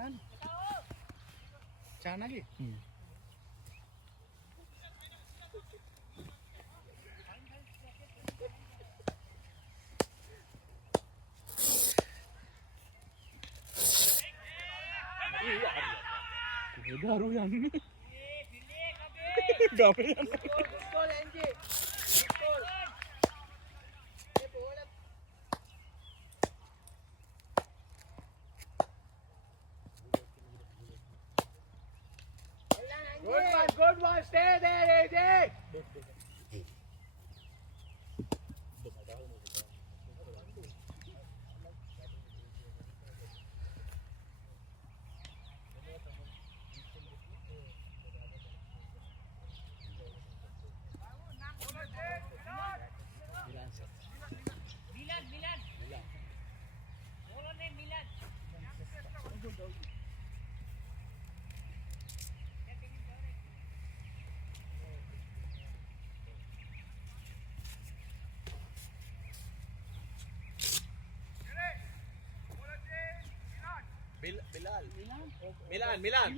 kan? Cana lagi? Baru yang ini. Gape yang. Good one, stay there, AJ. Milan.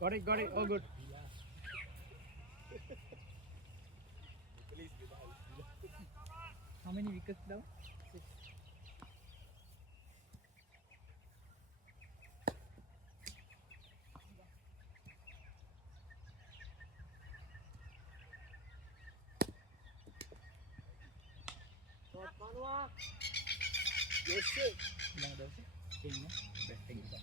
Got it. All good. How many wickets down? 6. Yes, sir. Ilang daw siya? Tingnan. Betting ba?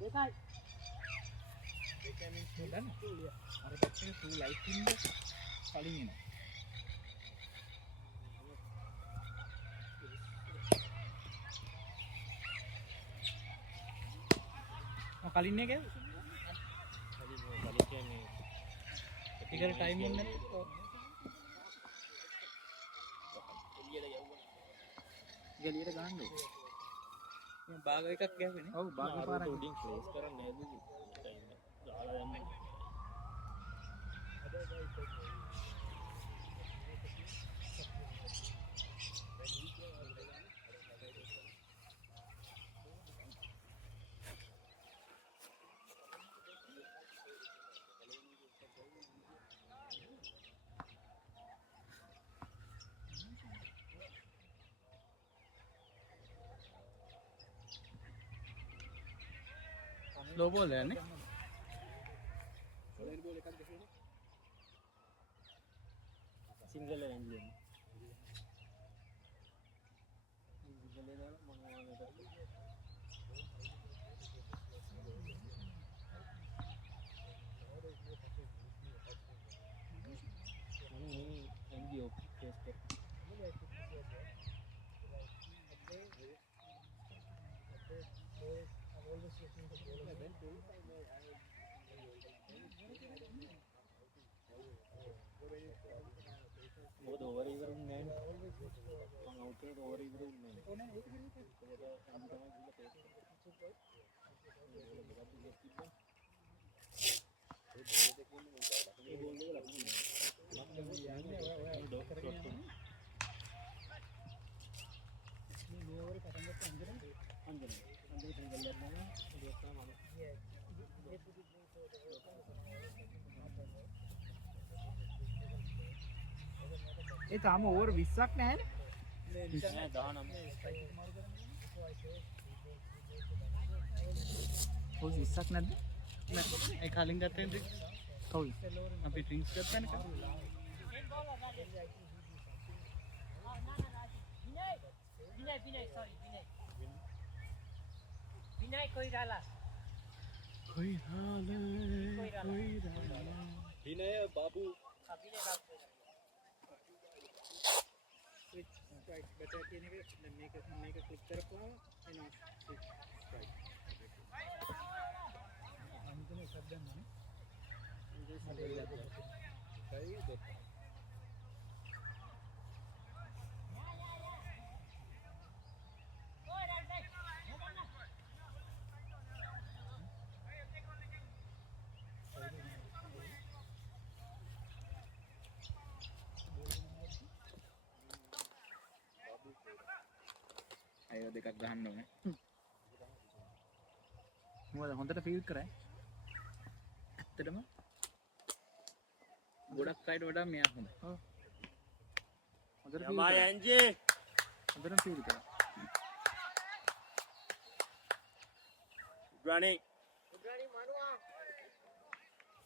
Bekay. Bekay means dan. Ada betting 2 light in the paling ini. කලින් එක කලින් කියන්නේ ඒකට time එක නැත්නම් එළියට ගහන්න ඕනේ. මම භාග එකක් ගෑවේ නේ. ඔව් භාග පාරක් උඩින් ක්ලෝස් කරන්නේ නේද? ටයිම් එක දාලා යන්නේ. स्लो बॉल है नहीं सिंगल है इंडियन बहुत ओवर इवर उन्हें आउट है ओवर इवर उन्हें ඒ තාම ඕවර් 20ක් නැහැනේ. නෑ 19. ඕවර් 20ක් නැද්ද? නෑ ඒ කලින් ගත්තේ ඩ්‍රින්ක්ස්. කවුද? අපි ඩ්‍රින්ක්ස් ගත්තානේ කලින්. विनय कोइराला विनय बाबू विनय बाबू switch strike better anyway then make a click කරපුවාම එනවා switch strike අන්තිම එකක් ගන්නනේ අය දෙකක් ගහන්න ඕනේ. මොකද හොඳට ෆීල් කරා. ඇත්තටම ගොඩක් අයට වඩා මෙයා හොඳයි. ඔව්. හොඳට යමයි ඇන්ජි හොඳට ෆීල් කරා. ගණේ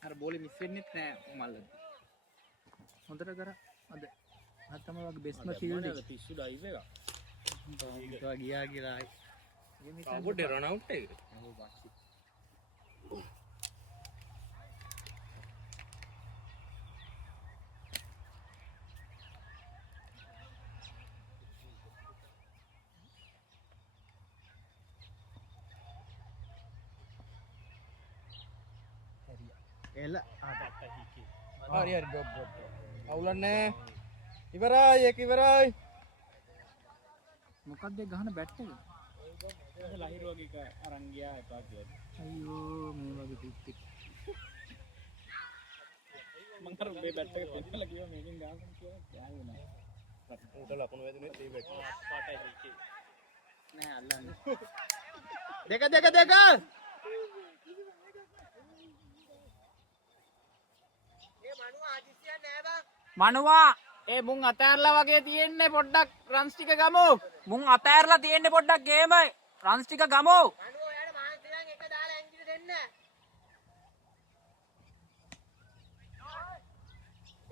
අර බෝලේ මිස් වෙන්නෙත් නෑ මල්ලද. හොඳට කරා. අද තමයි වගේ බෙස්ම ෆීල්ඩ් එක. පිස්සු ඩයිව් එක තා ගියා කියලා ආයි. පොඩ්ඩේ රන් අවුට් එක එල හරි හරි ඩොප් අවුලන්නේ ඉවරයි ඒක ඉවරයි මොකක්ද ඒ ගහන බැට් එක? ලහිරු වගේ එක අරන් ගියා එපා කියලා. අයියෝ මේ වගේ පිට්ටි. මං අර උඹේ බැට් එක පෙන්නලා කිව්වා මේකෙන් ගහන්න කියලා ගෑවුණා. උට ලකුණු වැදුනේ ඒ බැට් පාටයි හිටේ නෑ අල්ලන්නේ. දෙක මනුවා ඒ මුන් අතෑරලා වගේ තියෙන්නේ පොඩ්ඩක් රන්ස් ටික ගමු. මුන් අතෑරලා තියෙන්නේ පොඩ්ඩක් ගේම රන්ස් ටික ගමු. මනුව ඔයාලා මහන්සි නම් එක දාලා ඇන්ජිට දෙන්න.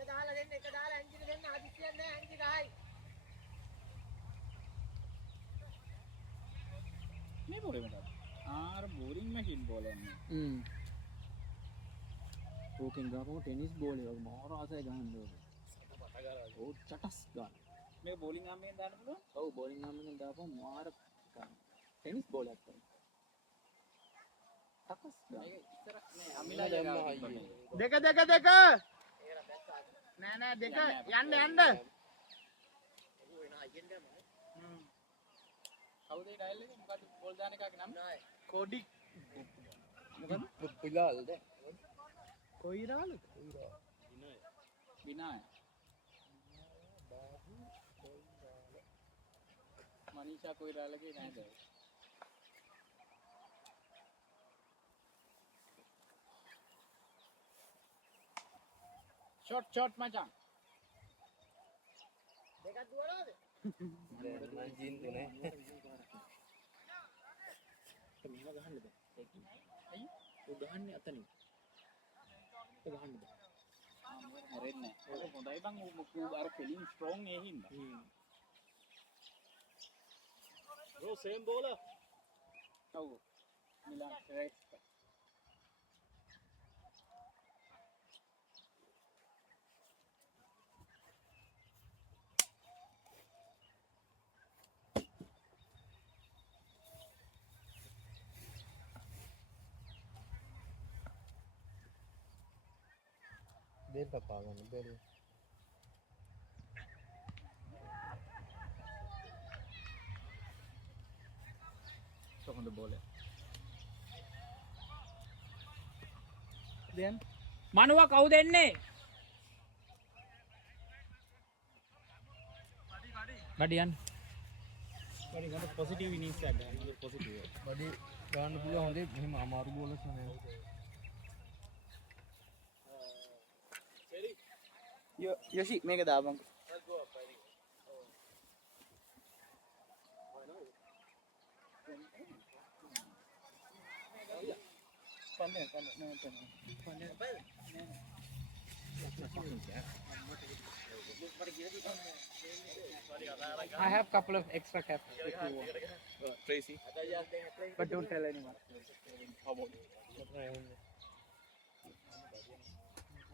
එක දාලා ඇන්ජිට දෙන්න ආදිසියක් නෑ ඇන්ජි ගහයි. මේ බෝලේ මොකක්ද? ආර බෝරින් මැෂින් බෝල් යන්නේ. ඕකෙන් ගාපම ටෙනිස් බෝල් එක මාර ආසයි ගහන්න ඕක. ඕ චටස් ගන්න. මේක බෝලින් ආම්මෙන් දාන්න පුළුවන්? ඔව් බෝලින් ආමෙන් දාපම මාර ගන්න. ටෙනිස් බෝල් එකක් තමයි. චටස් ගන්න. මේක ඉතර නේ අමිලා යනවා අයියේ. දෙක නෑ දෙක යන්න. කවුද ඒ ඩයල් එක? මොකද බෝල් දාන එකක නම? කොඩි මොකද? පිලාල්ද කොයිරාලද? විනාය. මනීෂා කොයිරාලගේ නේද? ෂොට් මචං. දෙකක් දුවනවද? ජීන් තුනේ මෙහෙම ගහන්න බෑ. අයියෝ ඔය ගහන්නේ අතනින්. ඔය ගහන්න බෑ. හැරෙන්නේ නෑ. ඒක හොඳයි බං ඌ අර කෙලින් ස්ට්‍රෝං ඒ හින්දා. බ්‍රෝ සේම් බෝලර් ඔව්. මිලාන් රෙක්ස්. දෙන්න පාගන්න බැරි හොඳ බෝලේ. දැන් මනුවා කවුද එන්නේ? ගඩියන්. ගඩියන් පොසිටිව් ඉනින්ස් එකක් ගන්න. හොඳ පොසිටිව් එක. බඩි ගන්න පුළුවන් හොඳේ මෙහෙම අමාරු බෝලර්ස් නේ යොෂි මේක දාපන්. I have couple of extra caps if you want. Tracy. But don't tell anyone.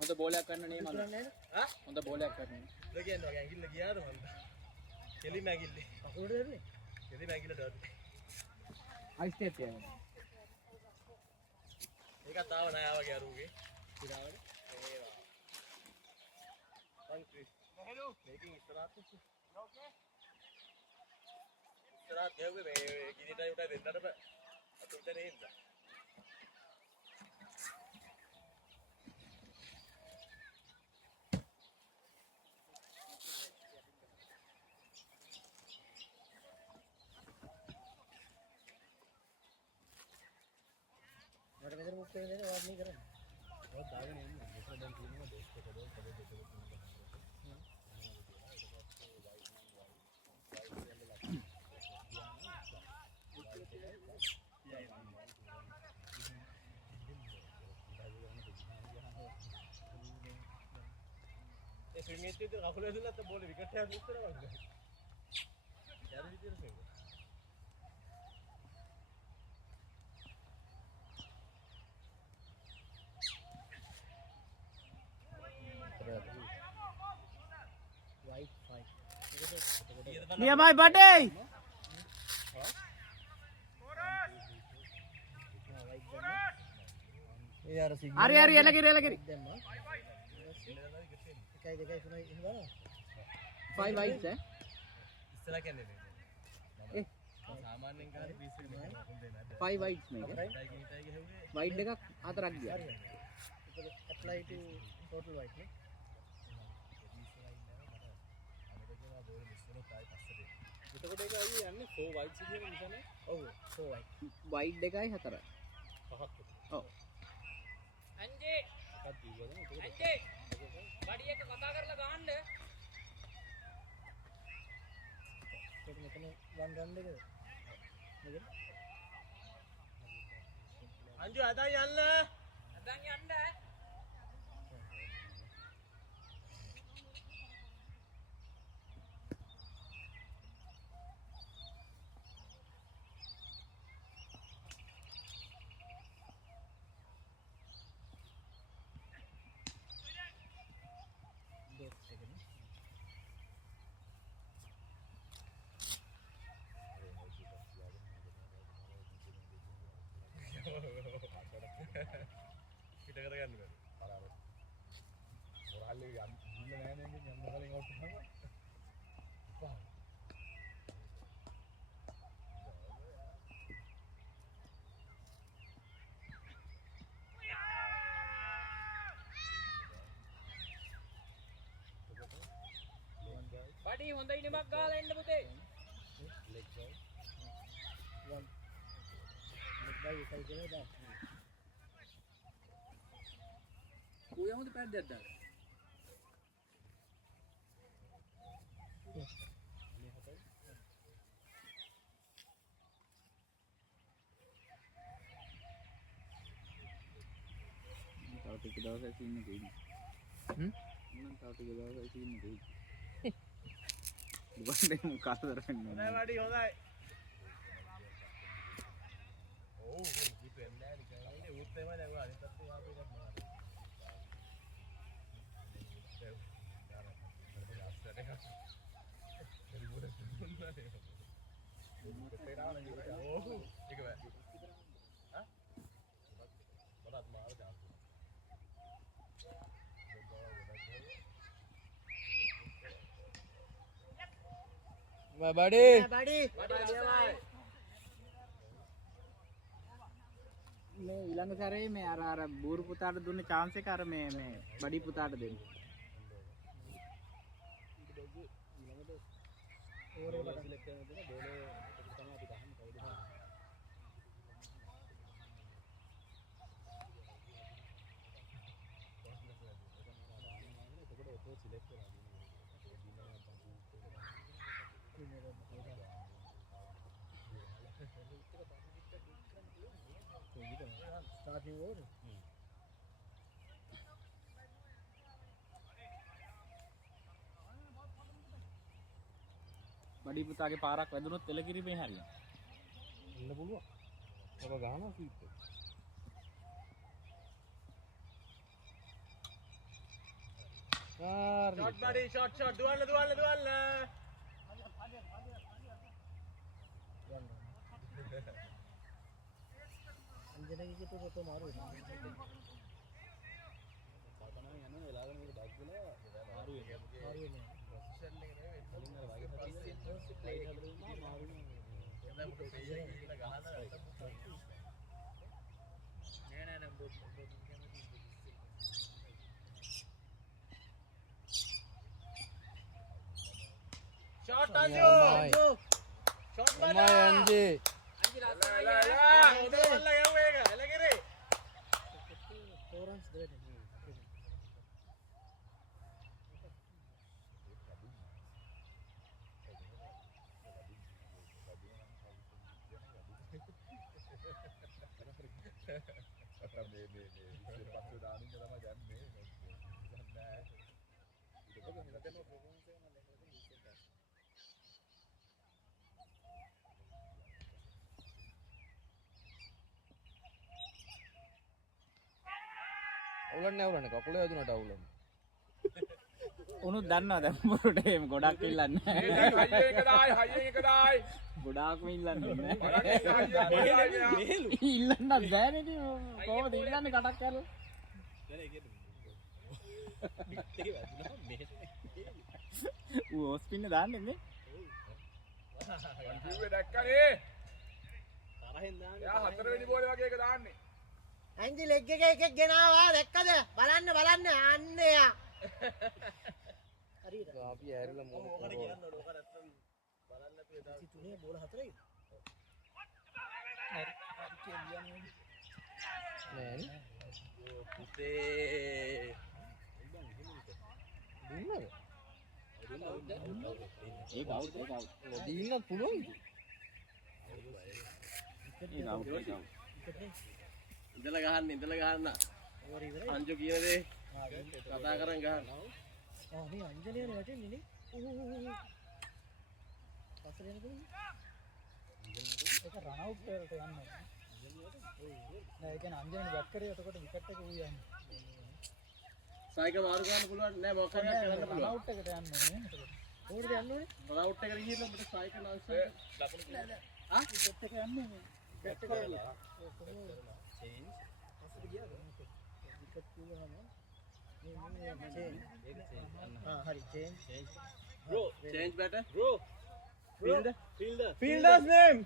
හොඳ බෝලයක් කරන්න නේ මම. හොඳ බෝලයක් කරන්න. දෙකෙන් වගේ ඇඟිල්ල ගියාද මන්ද කෙලි මැගිල්ල කකුලට දෙන්නේ? කෙලි මැගිල්ල ඩොට් I stay here. ඒකත් ආව නෑ වගේ අරුගේ ඉරාවට ඒවා පන්ක්‍රිස් හෙලෝ මේකින් ඉස්සරහට ඕකේ ඉස්සරහට ගියුවේ මේ කිරිටයි උටයි දෙන්නට බෑ අතුල්ට නෙන්න දෙන වාත් නේ කරන්නේ. ඔය දාගෙන යන්නේ. මෙතන දැන් තියෙනවා ඩෙස්ක් එක දෙක ඒ ස්විං එකේ කකුල ඇතුළත බෝලේ විකට් එකක් මිස් කරනවා. යාර විදියට ස්විං. නියමයි බඩේ. ඒ අර සිග්නල් හරි හරි එලකිරි එලකිරි. දැම්මා. 1 2 3 එහෙම බලන්න. 5 whites ඉස්සලා කියන්නේ නේ. Eh. සාමාන්‍යයෙන් කරන්නේ 20 වෙනි හොඳේ නැද්ද? 5 whites මේක. ටයිගේ හැවුවේ. white එකක් හතරක් ගියා. ඒක apply to total white නේ. එතකොට ඒක අයියේ යන්නේ 4 whites කියන නිසානේ. ඔව් 4 white. white එකයි හතරයි. පහක්. ඔව්. අංජේ එකක් දීගද? අංජේ බඩි එක කතා කරලා ගහන්න. ඒක මෙතන වන් රන් එකද? නේද? අංජු අදයි යන්න. අදන් යන්න. පිට කරගන්න බෑ. බරාबर. ඔරාලේ යන්න නෑ නේද යන්න කලින් අවුට් කරනවා. බඩි හොඳ ඉනිමක් ගහලා එන්න පුතේ. leg ball. One. Leg ball එකයි කියලා දාන්න. ඌ යමුද පැද්දක් දාලා. මේ හතයි. තව ටික දවසක් ඉන්න දෙයි. මම තව ටික දවසක් ඉන්න දෙයි. දුවන්නේ මොකද කරන්නේ? හොඳයි වැඩි හොඳයි. ඔව් ජීප් එන්නේ නෑ නිකන්. ඌත් එම දැන් ඔය අනිත් පැත්තේ ආපු එකක් මාරු. බඩි මේ ඊළඟ සැරේ මේ අර බූරු පුතාට දුන්න chance එක අර මේ බඩි පුතාට දෙන්න. ඕවර් එක සිලෙක්ට් කරන දේ බෝලේ තමයි අපි ගහන්නේ කවුද ගහන්නේ. එතකොට ඔතෝ සිලෙක්ට් කරනවා. starting over. බඩි පුතාගේ පාරක් වැදුනොත් එලකිරි මේ හරියනවා. ඉන්න පුළුවන්. ඔබ ගහනවා ස්වීප් එක. ෂොට් බඩි ෂොට් දුවන්න. अंजनेगी तो मारो කල්පනා යන වෙලාවෙ මේක ඩක් වෙලා මාරු වෙනවා. मारो नहीं පොසිෂන් එකේ නෙවෙයි එතනින් අර වගේ फर्स्ट प्ले करना मारो नहीं එතන මුට පේජ් එකේ ගිහලා ගහලා නෑ බොත් ෂොට් අංජු ෂොට් බඩ अंजे අංජි ලස්සනයි. හොඳ බල්ලා යවුව ඒක එලගිරි මේ පස්සේ දානින් තමයි දැම්මේ. නෑ. ඊට පස්සේ මෙතන ප්‍රොෆෙසර් එකම දැක්කම ඉස්සෙල්ලා. අවුලන්නේ කකුලේ වැදුනට අවුලන්නේ. උනුත් දන්නවා දැන් මොරට එහෙම ගොඩක් ඉල්ලන්නේ හයියෙන් එක දායි. ගොඩාක්ම ඉල්ලන්නේ නැහැ. ඉල්ලන්නත් බෑනේ ඉතින් කොහොමද ඉල්ලන්නේ කටක් කරලා? ඌ හොස්පින්න දාන්නේ නේ. කිව්වේ දැක්කනේ. තරහෙන් දාන්නේ. යා හතරවෙනි බෝලේ වගේ එක දාන්නේ. ඇන්ජි ලෙග් එකක් ගෙනාවා දැක්කද? බලන්න අන්න එයා. හරියට. අපි ඇරිලා මොන ඔකට කියන්න ඕන. ඔක නැත්තම් බලන්න නැතුව එදා 23 බෝල 4යි. හරි. කියන්නේ නෑනේ. පුතේ. දුන්නද? ඒක අවුට් දින්න පුළුවන්. ඉඳලා ගහන්න. අංජු කියන දේ කතා කරන් ගහන්න. මේ අංජලියනේ වැටෙන්නේ නේ. පස්සට යනකොට ඒක රන් අවුට් වලට යන්නේ. නෑ ඒ කියන්නේ අංජලියනේ බැක් කරේ එතකොට විකට් එක ඌ යන්නේ. සයික මාරු කරන්න පුළුවන් නෑ මොකක් හරි කරන්න රන් පුළුවන්. අවුට් එකට යන්නේ නේ එතකොට. කොහෙද යන්න ඕනේ? රන් අවුට් එකට ගිහින් අපිට සයික නාස්ස ආ විකට් එක යන්නේ නේ. විකට් එක ගියා. චේන්ජ්. පස්සට ගියාද? විකට් කිව්වම හරි change bro change batter fielder Fielder's name.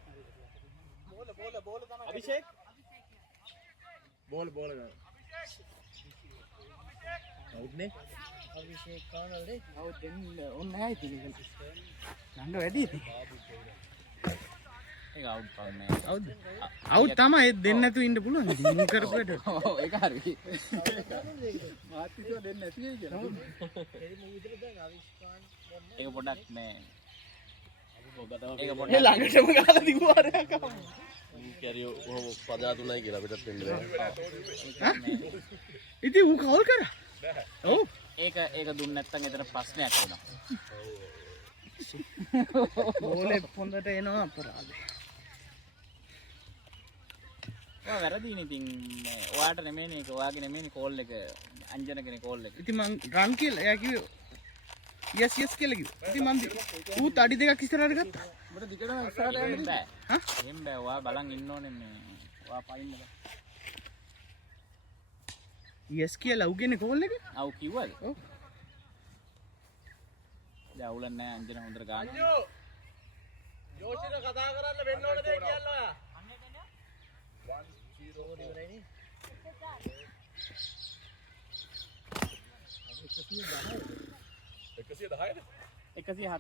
බෝල තමයි Abhishek. ball ගන්න out නේ අභිෂේක් කානල් නේ අවුට් දෙන්න ඕනේ නැහැ ඉතින් ඒක. නංග වැඩි ඉතින්. ඒක අවුට් කරන්නේ. අවුට් තමයි දෙන්න නැතුව ඉන්න පුළුවන්. ඉතින් මුන් කරපුවට. ඔව් ඒක හරි. මාත්‍රිකව දෙන්න නැති වෙයි කියලා. ඒ මොවිදල දැන් අවිෂ්කාන් ඒක පොඩක් මේ ඒක ඒක පොඩක් ළඟටම ගහලා දිවුවා කැරියෝ කොහොම පදා තුනයි කියලා අපිටත් වෙන්නේ ඉතින් ඌ කවුල් කරා. ඔව් ඒක දුන්න නැත්නම් එතන ප්‍රශ්නයක් වෙනවා. බෝලේ පොඳට එනවා අපරාධේ. ඔය වැරදිනේ ඉතින් ඔයාට නෙමෙයිනේ ඒක ඔයාගේ නෙමෙයිනේ කෝල් එක අංජනකනේ කෝල් එක. ඉතින් මං රන් කියලා එයා කිව්වේ yes කියලා කිව්වා. ඉතින් මං ඌ තඩි දෙකක් ඉස්සරහට ගත්තා. උඹට දිගටම ඉස්සරහට යන්න බෑ. හා? එහෙම බෑ. ඔයා බලන් ඉන්න ඕනේ මේ. ඔයා පයින්න බෑ. yes කියලා ඌ කෝල් එක. ආ ඌ කිව්වද? ඔව්. දැන් අවුලක් නැහැ අංජන හොඳට ගන්න. යෝෂිට කතා කරන්න වෙන්න ඕන දේ කියන්න ඔයා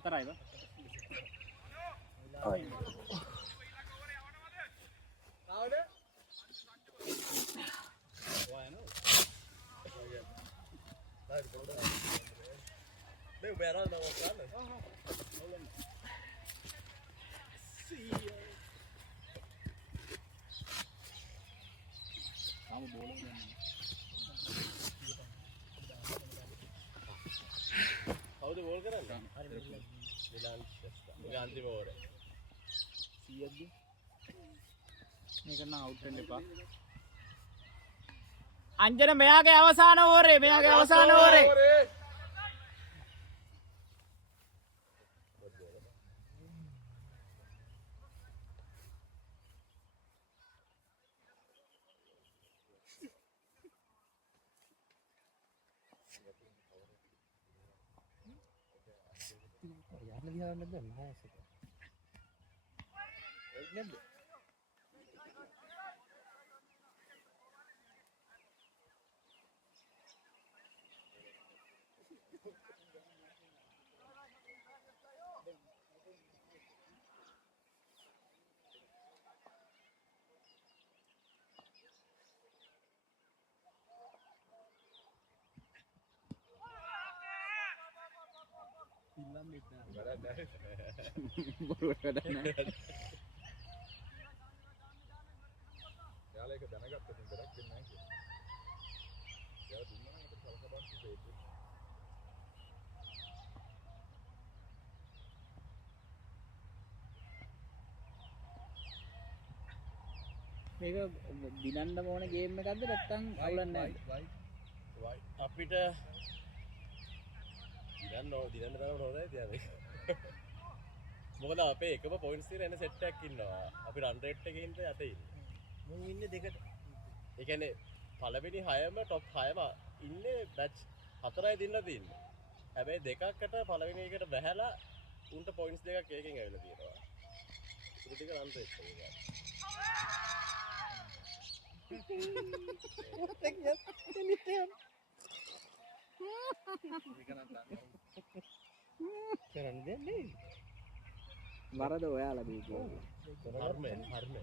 104යි බා. මේ බෑරල් නම ගන්න තාම බෝලර් යන්නේ. කවුද බෝල් කරන්නේ? මිලාන් ෂෙස්ටා. මේ අන්තිම ඕවරේ. 100ක්ද? මේක නම් අවුට් වෙන්න එපා. අංජන මෙයාගේ අවසාන ඕවරේ. යන්න දිහා නැද්ද මහාස එක. ඒක නැද්ද? යාළුවා ඒක දැනගත්තද? මේක දිනන්න ඕන ගේම් එකක්ද නැත්නම් අවුලක් නැද්ද? අපිට දිනන්න තරම හොඳයි තියන්නේ. මොකද අපේ එකම පොයින්ට්ස් තියෙන එන සෙට් එකක් ඉන්නවා. අපි රන් රේට් එකේ ඉන්න යටේ ඉන්නේ. මුන් ඉන්නේ දෙකට. ඒ කියන්නේ පළවෙනි 6ම টොප් 6ම ඉන්නේ බැච් 4යි දිනලා තියෙන්නේ. හැබැයි දෙකකට පළවෙනි එකට බැහැලා උන්ට පොයින්ට්ස් දෙකක් ඒකෙන් ඇවිල්ලා තියෙනවා. ඒක ටික රන් රේට් එකේ. කරන්න දෙන්නේ. වරද ඔයාලගේ කියන්නේ. හර්මය.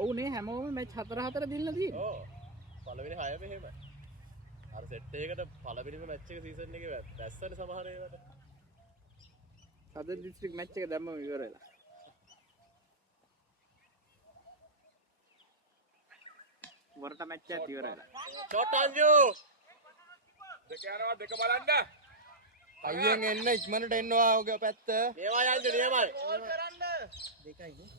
ඔව් නේ හැමෝම මැච් 4-4 දිනලා තියෙන්නේ. ඔව්. පළවෙනි 6ම එහෙම. අර සෙට් එකකට පළවෙනිම මැච් එක සීසන් එකේ වැස්සනේ සමහර ඒවාට. සද දිස්ත්‍රික් මැච් එක දැම්මම ඉවර වෙලා. වරට මැච් එකත් ඉවර වෙලා. ෂොට් අංජු. දෙක යනවා දෙක බලන්න. අයියෙන් එන්න ඉක්මනට එන්නවා ඔගේ පැත්ත. නියමයි අංජු නියමයි. දෙකයි නේ.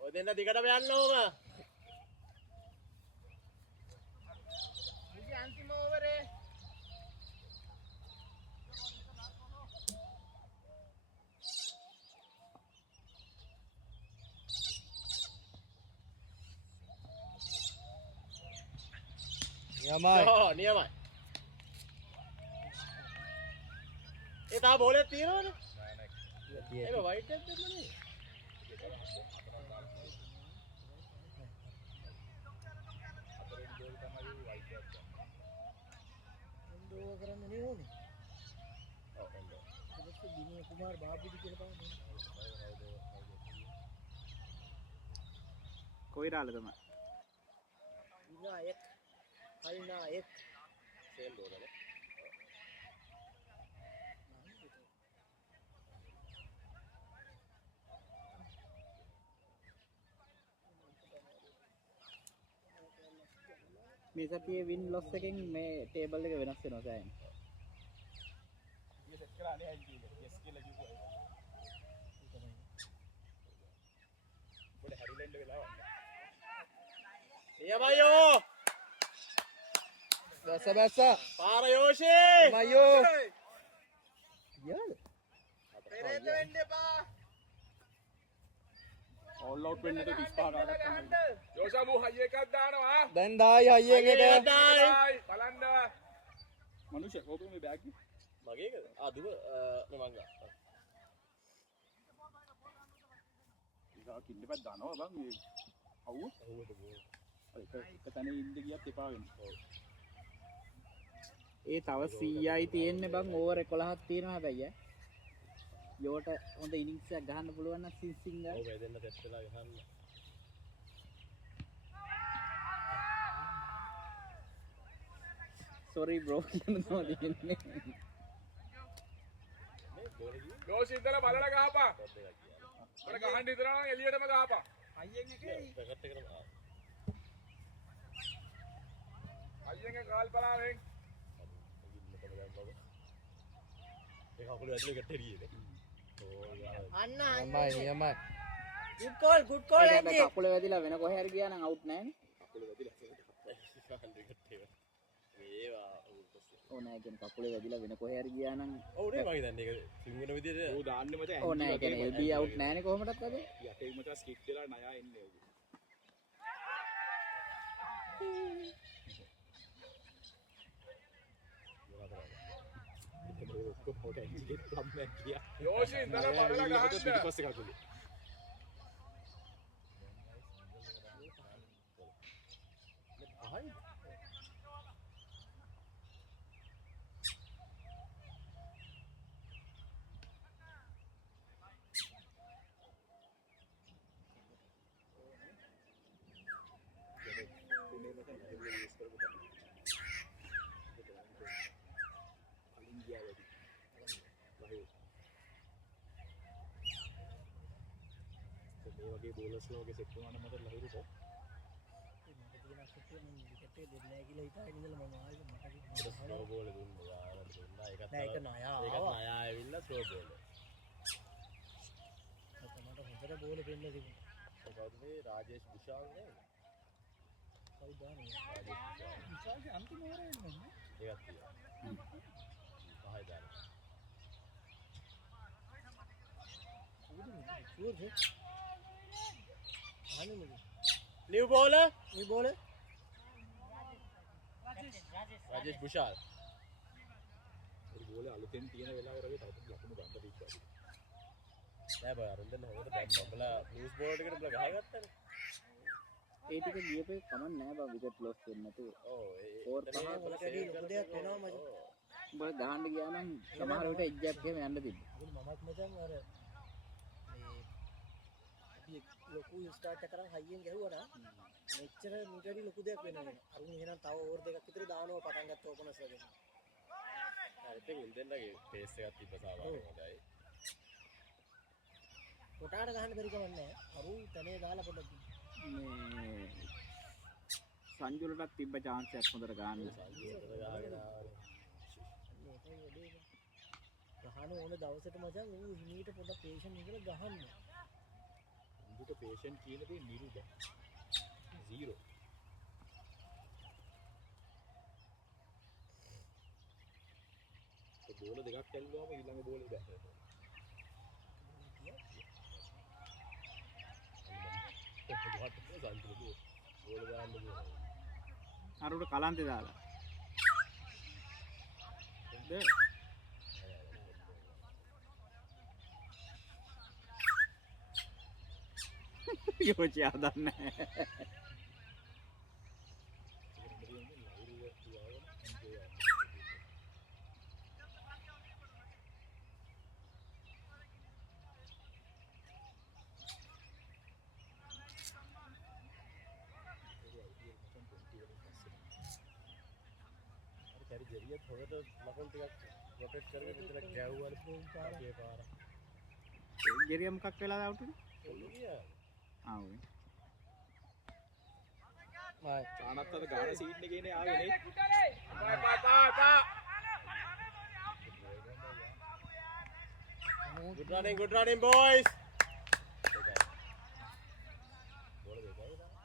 ඔය දෙන්න දිගටම යන්න ඕම. අන්තිම ඕවරේ යමයි. ඔව් නියමයි. ඒ තා බෝලේ තියෙනවනේ. ඒක වයිට් එකක් දෙන්න නේ. ඔන්දෝ කරන්න නේ ඕනේ. ඔව් ඔන්න. ඒක දිනේ කුමාර් බාබුදි කියලා තමයි. කොයිරාල තමයි. විනායක. අල්නායක. සේම් බෝලනේ. මේ සතියේ වින් ලොස් එකෙන් මේ ටේබල් එක වෙනස් වෙනවා සෑහෙන. මේ සෙට් කරලා අනේ අයියේ yes කියලා කිව්වා. පොඩි හැරිලෙන්න වෙලාව. නියමයියෝ. බැස. පාර යෝෂේ. මයෝ. යාද? පෙරේත වෙන්න එපා. ඕල් අවුට් වෙන්න 35 ගානක් යෝෂා මූ හයි එකක් දානවා. දැන් දායි අයියෙන් එක. බලන්න. මනුෂ්‍ය කෝපේ මේ බෑග් එක. මගේ එකද? ආ දුව මං ගා. ඉතින් කිල්ලපත් දානවා බං මේ අවුව. ඒක තැන ඉන්න ගියත් එපා වෙනවා. ඒ තව 100යි තියෙන්නේ බං ඕවර් 11ක් තියෙනවා හැබැයි ඈ. යෝට හොඳ ඉනිංස් එකක් ගහන්න පුළුවන් නම් සින්සින් ගන්න. ඔව් මේ දෙන්න ටෙස්ට් වෙලා ගහන්න. සෝරි බ්‍රෝ කියන තමයි දෙන්නේ. මේ බෝලේ ගියේ යෝෂි ඉඳලා බලලා ගහපන්. ටොප් එකක් ගියා. ඔර ගහන්න ඉදලා නම් එළියටම ගහපන්. අයියෙන් එකේ පැකට් එකටම ආ. අයියෙන් එක කාල් බලාවෙන්. ඒ කකුල ඇතුලේ ගැටේරියේ. අන්න යමයි යමයි. good call ඒක ඇන්ජි. කකුල වැදිලා වෙන කොහේ හරි ගියා නම් අවුට් නෑනේ. ඕ නෑ කියන්නේ කකුලේ වැදිලා වෙන කොහේ හරි ගියා නම් ඔව් නේ මම හිතන්නේ ඒක සිංගන විදියට ඌ දාන්නේ මචං. ඕ නෑ කියන්නේ එල්බී අවුට් නෑනේ කොහොමදත් අද. යටේ මචං ස්කිප් වෙලා ණයා එන්නේ ඌ. යෝෂි ඉඳලා බලලා ගහන්න. පිටිපස්සේ කකුලේ. පහයි. මේ වගේ බෝලර්ස්ලා වගේ සෙට් වුණාම මට ලහිරුට මට තියෙන සුපිරි මම විකට් එක දෙන්නේ කියලා හිතාගෙන ඉඳලා මම ආයෙ මට ස්ලෝ බෝල දුන්නා යාළුවා දුන්නා ඒකත් නෑ ඒක නෑ ඒකත් නයා ඇවිල්ලා ස්ලෝ බෝල මට හොඳට බෝලේ පෙන්නලා තිබුණා. කවුද මේ රාජේෂ් විශාල් නේද? කවුද දාන්නේ? රාජේෂ් විශාල්. විශාල්ගේ අන්තිම ඕවරේ එන්නේ නැහැ. ඒකත් තියෙනවා. පහයි දානවා. New bowler. මේ බෝලේ රාජේෂ් විශාල්. ඒ ගෝලේ අලුතෙන් තියෙන වෙලාව වගේ තවත් ලකුණු ගන්න තිබ්බා. නෑ බය අරුන්දෙන් හොඳට දැන් බබලා ලූස් බෝලර් එකට බල ගහගත්තානේ. ඒ ටික ගියපේ කමක් නෑ බා විකට් ලොස් වෙන්නේ නැතුව. ඔව් Four ඒ පහ වලට ඇදී ලොකු දෙයක් වෙනවා මචං. උඹ ගහන්න ගියා නම් සමහර විට එජ්ජක් එහෙම යන්න තිබ්බා. මමත් මචං අර මේ අපි ලොකු ස්ටාර්ට් එක කරන් හයියෙන් ගැහුවා නම් මෙච්චර මිටඩි ලොකු දෙයක් වෙන්නේ නැහැ. අරුන් එහෙනම් තව ඕවර් දෙකක් විතර දානවා පටන් ගත්ත ඕපනර්ස් වගේ. හරිට වින්දෙන්ඩගේ පේස් එකක් තිබ්බ සාමාන්‍යයෙන් හොඳයි. කොටාට ගහන්න බැරි කමක් නැහැ. අරු තනේ දාලා පොඩ්ඩක් මේ සංජුලටත් තිබ්බ chance එකක් හොඳට ගන්න. සංජීවකට ගහගෙන ආවනේ. මේකයි වැඩේ. ගහන ඕන දවසට මචං ඌ හිමීට පොඩ්ඩක් පේෂන් එකකට ගහන්න. උඹට පේෂන්ට් කියන දේ නිරුද 0 ඒ බෝල දෙකක් ඇල්ලුවාම ඊළඟ බෝලේ බැහැ සංජීව බෝල දාන්න දුන්නා. අරුට කලන්තේ දාලා. ද යෝචියා දන්නේ. හරි ජරියත් හොරට ලකුණු ටිකක් රොටේට් කරගෙන විතර ගැව්වල පාරේ පාර. ගෙරිය මොකක් වෙලාද අවුට් උනේ? කොල්ලෝ ගියා. ආ ඔය. චානත් අද ගාන සීට් එකේ නේ ආවේ නේ good running boys. බෝල දෙකයි දාන්න.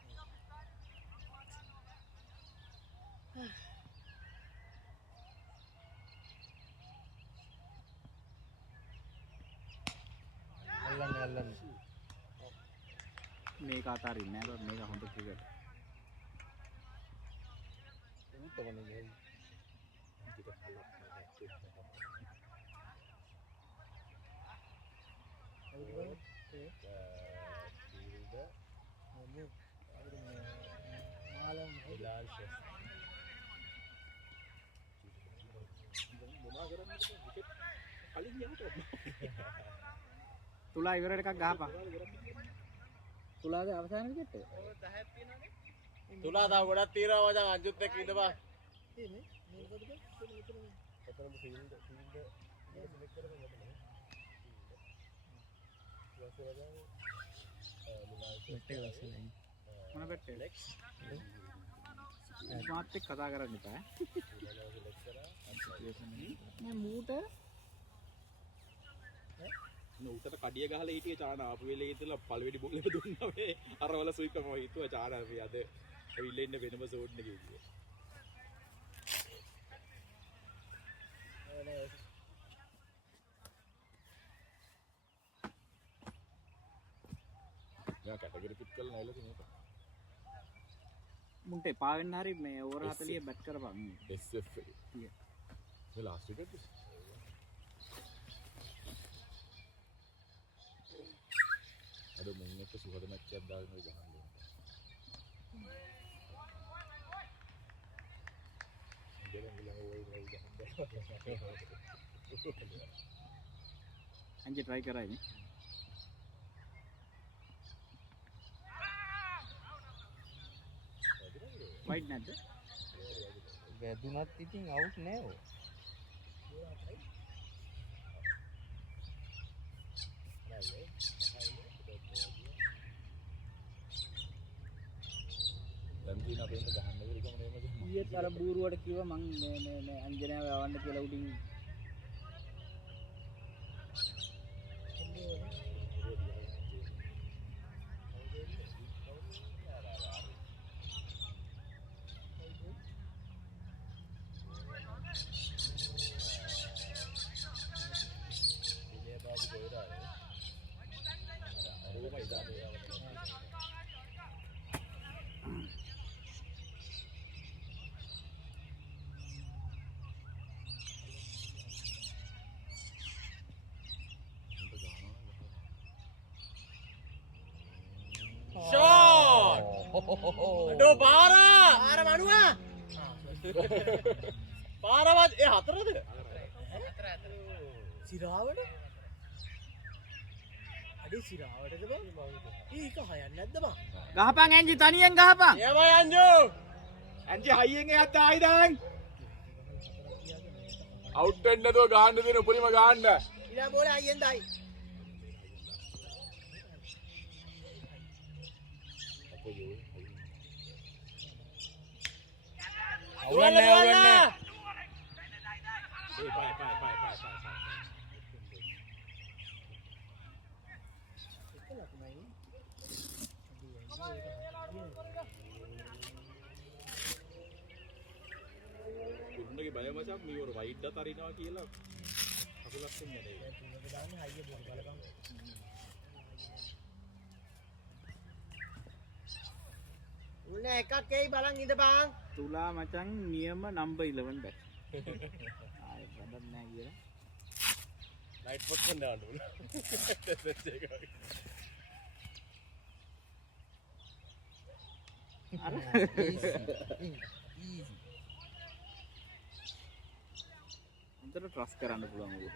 අල්ලන්න. මේක අතාරින්නේ නෑ බා මේක හොඳ ක්‍රිකට්. මොනවා කරන්නද විකට් කලින් යනකොට තුලා ඉවරට එකක් ගහපන්. තුලාගේ අවසාන විකට් එක. තුලා තව ගොඩක් තියෙනවා මචං අංජුත් එක්ක ඉඳපන්. මේ මොකද මෙතන එතනම ෆීල්ඩ් සිලෙක්ට් කරගෙන යන්න. මොන පැත්තේ? මාත් එක්ක කතා කරන්න එපා. මේ මූට උතට කඩිය ගහලා හිටියේ චාන ආපු වෙලේ ඉඳලා පළවෙනි බෝල් එක දුන්නා මේ අරවල සුයිකම හිතුවා චාන අපි අද ඇවිල්ලා ඉන්න වෙනම සෝඩ් එකේ ගියේ. යා කැටගරි පිට් කරලා නැවිලා තියෙනවා. මුන්ට එපා වෙන්න හරි මේ ඕවර් 40 බැට් කරපන්. SF එක. මේ ලාස්ට් එකද? අද මුන් එක සුහද මැච් එකක් දාගෙන ගහන්න ඕනේ. දෙලෙන් ගිලම ඕල් රයි ගහන්න. අංජේ try කරයි නේ. වයිඩ් නැද්ද? වැදුනත් ඉතින් අවුට් නෑ ඔය. දැන් තියෙන අපේ ඉන්න ගහන්න බැරි කම නෙමෙයි. ඊයේත් අර බූරුවට කිව්වා මං මේ අංජනාව යවන්න කියලා උඩින්. ෂෝට් අඩෝ පාර මනුවා පාරවත් ඒ හතරද සිරාවට අඩේ සිරාවටද බං ඒක හයන්නේ නැද්ද බං ගහපන් ඇන්ජි තනියෙන් ගහපන්. එමයි අංජෝ ඇන්ජි හයියෙන් එහත් ආයි දැන් අවුට් වෙන්න නැතුව ගහන්න දෙන උපරිම ගහන්න. ඉලා බෝලේ අයියෙන් දායි දුවන්න දුවන්න ඒ පයි කුරුණගේ බය මචං මේවර වයිඩ් අතරිනවා කියලා අකුලක් වෙන්නේ නැහැ. උන්න එකක් එයි බලන් ඉඳපන් තුලා මචං නියම නම්බර් 11 බැට්. ආයෙ බඩක් නැහැ කියලා. ලයිට් පොට් කරන්න ඕන අර අන්තර ට්‍රස්ට් කරන්න පුළුවන් උග.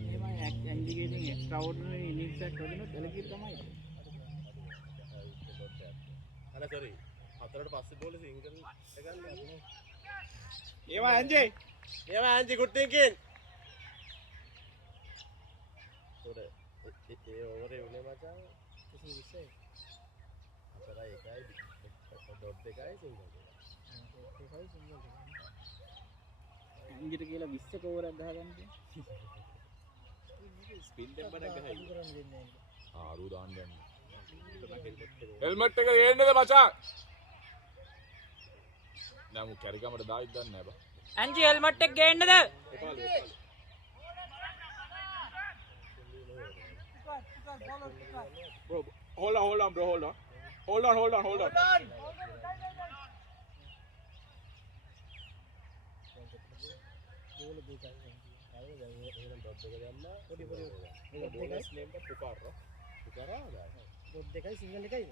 නියමයි ඇන්ජිගෙන් එක්ස්ට්‍රාෝඩිනරි ඉනිංස් එකක් වදිනොත් එලකිරි තමයි. අර සරි හතරට පස්සේ බෝල සිංගල් එක ගන්න ඒවා ඇන්ජි එමයි අංජි good thinking ඒ ඕවරේ උනේ මචං 20 හතරයි එකයි ඩොට් එකයි සිංගල් ඇන්ජිට කියලා 20ක ඕවරයක් ගහගන්න කියලා. ස්පින් ටෙම්පර් එක ගහයි. ආරු දාන්න යන්නේ. හෙල්මට් එක ගේන්නද මචං? නෑ මු කැරිකමට දායිත් දන්නේ නෑ බා. ඇන්ජි හෙල්මට් එක ගේන්නද? එපාලු. Bro, hold on, bro, hold on. Hold on. Bonus name එක පුකාරෝ පුකාරා ඩොට් දෙකයි සිංගල් එකයිද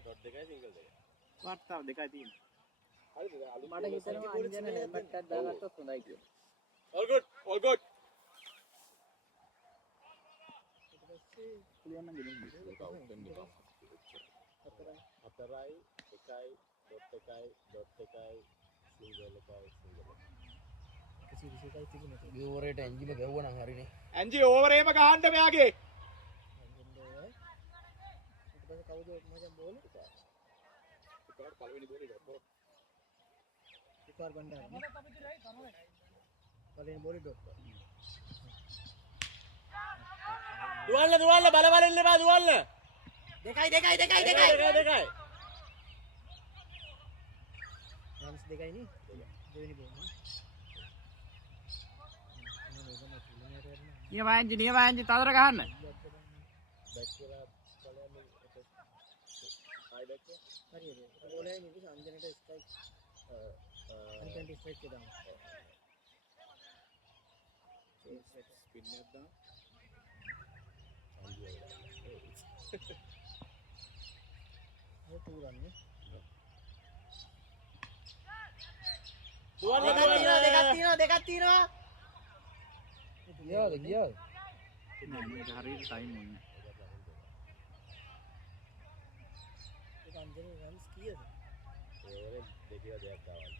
ඩොට් දෙකයි සිංගල් දෙකයි වාර්තාව දෙකයි තියෙනවා. හරිද? අලුත් මට හිතෙනවා අංජන හෙල්මට් එකක් දාගත්තොත් හොඳයි කියලා. all good පුළුවන් නම් ගෙලින්න. ඒක අවුට් වෙන්න එපා. හතරයි එකයි ඩොට් එකයි සිංගල් එකයි සිරිසයි තිබුණේ මේ ඕවරේට එන්ජිම ගැව්වා නම් හරිනේ. ඇන්ජි ඕවරේම ගහන්න මෙයාගේ. ඊට පස්සේ කවුද මචං බෝලේ පුකාර පළවෙනි බෝලේ ඩොට්. විකාර බණ්ඩාරනේ පළවෙනි බෝලේ ඩොට් දුවන්න බල ඉන්න බා දුවන්න දෙකයි රන්ස් දෙකයි නේ දෙවෙනි බෝල් නියම ඇන්ජි තදර ගහන්න. බැක් කරලා ඵලයන් ආයි බැක් හරියද බෝලේ නේ අංජනට ස්ට්‍රයික් අන්ටෙන්ටි ස්ට්‍රයික් එක දාන්න ස්පින් එකක් දාන්න. ඒ තුරන්නේ දුවන්න දෙකක් තියෙනවා ගියාද නෑ මේක හරියට ටයිම් ඕනේ. ඒක අංජනේ රන්ස් කීයද ඒවල දෙකේ දෙයක් ආවා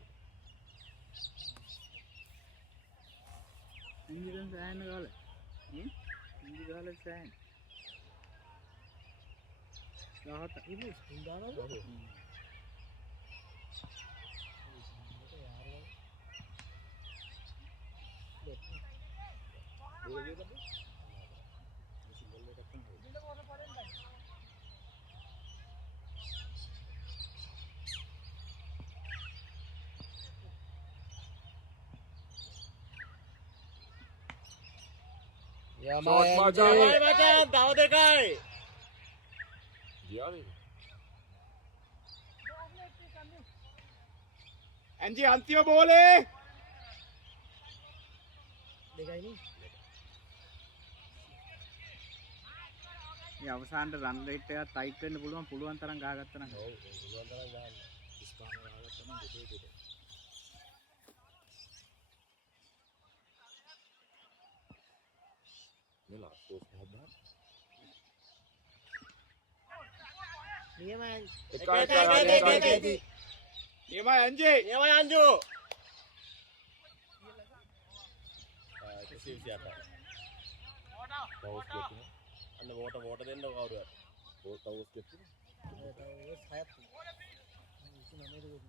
ඉන්දියන් සෑහෙන ගාල. ඉන්දි ගාල සෑහෙන. 17 ඉන්නේ ස්කූල් දානවද? ෂෝට් මචං. තමයි මචං තව දෙකයි. ගියානේ. ඇන්ජි අන්තිම බෝලේ දෙකයිනේ. මේ අවසානට රන් රේට් එකක් ටයිට් වෙන්න පුළුවන් තරම් ගහගත්තා නම්. ඔව් පුළුවන් තරම් ගන්න. මේ ලාස්ට් පෝස්ට් එකක් දාන්න. නියමයි. එකයි නියමයි ඇන්ජි නියමයි අංජු. කිසිම සියත. තවස් දෙකක්. අන්න වෝට දෙන්න කවුරු හරි. තවස් දෙකක්. හයත්. 29 දෙක.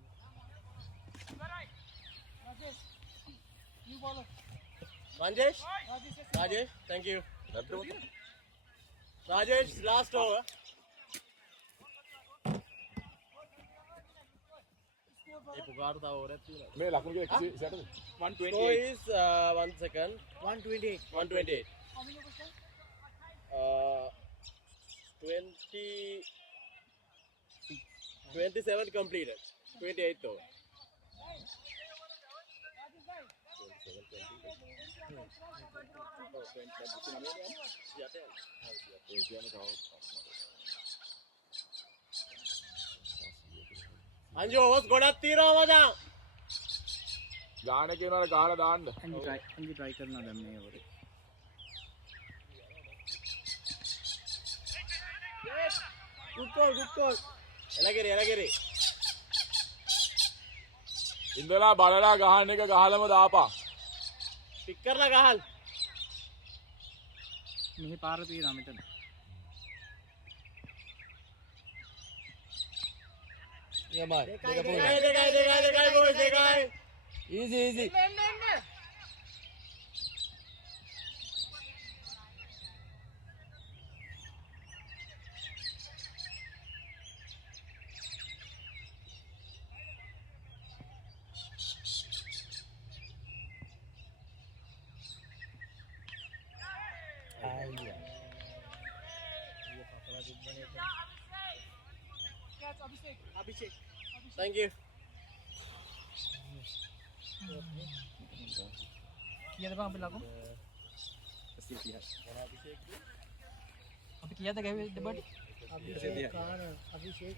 Rajesh? Rajesh, thank you. Rajesh, last over. ये पुकार था और මේ ලකුණු කියලා 160ද? 128 Score is 1 second. 128. 128. 27 completed. 28 over. Anju, overs ගොඩක් තියෙනවා මචං. ගාන කියනවාට ගහලා දාන්න. අංජි try කරනවා දැන් මේ over. Good call. එලගිරි. ඉඳලා බලලා ගහන එක ගහලම දාපන්. පික් කරලා ගහන්න. මෙහි පාර තියෙනවා මෙතන. නියමයි. දෙකයි boys දෙකයි. easy. Thank you. කීයද බං අපි ලකුණු? 130යි. අපි කීයද ගැහුවේ දෙබඩ? අභිෂේක්